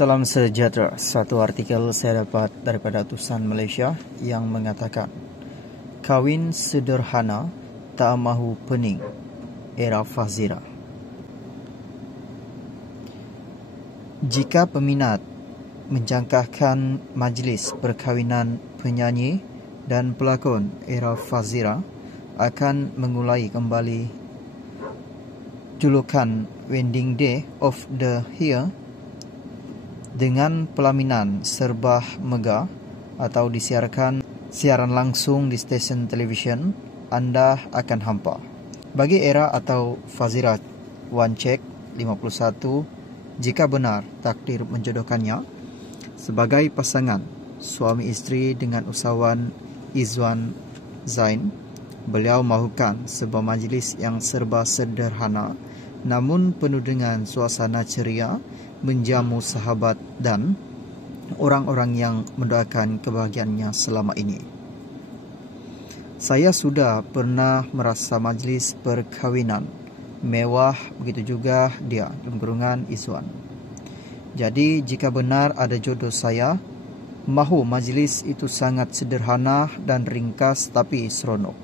Salam sejahtera. Satu artikel saya dapat daripada utusan Malaysia yang mengatakan kawin sederhana tak mahu pening, era Fazira. Jika peminat menjangkakan majlis perkahwinan penyanyi dan pelakon era Fazira akan mengulai kembali julukan Wedding Day of the Year dengan pelaminan serba megah atau disiarkan siaran langsung di stesen televisyen, anda akan hampa. Bagi era atau Fazira Wan Cek 51, jika benar takdir menjodohkannya sebagai pasangan suami isteri dengan usahawan Izwan Zain, beliau mahukan sebuah majlis yang serba sederhana namun penuh dengan suasana ceria, menjamu sahabat dan orang-orang yang mendoakan kebahagiaannya selama ini. Saya sudah pernah merasa majlis perkahwinan mewah, begitu juga dia, dalam Izwan. Jadi jika benar ada jodoh saya, mahu majlis itu sangat sederhana dan ringkas tapi seronok.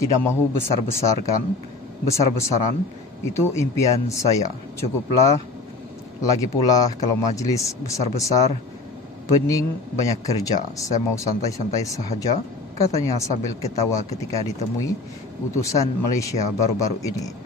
Tidak mahu besar-besaran, itu impian saya. Cukuplah. Lagi pula kalau majlis besar-besar, pening banyak kerja. Saya mau santai-santai sahaja, katanya sambil ketawa ketika ditemui utusan Malaysia baru-baru ini.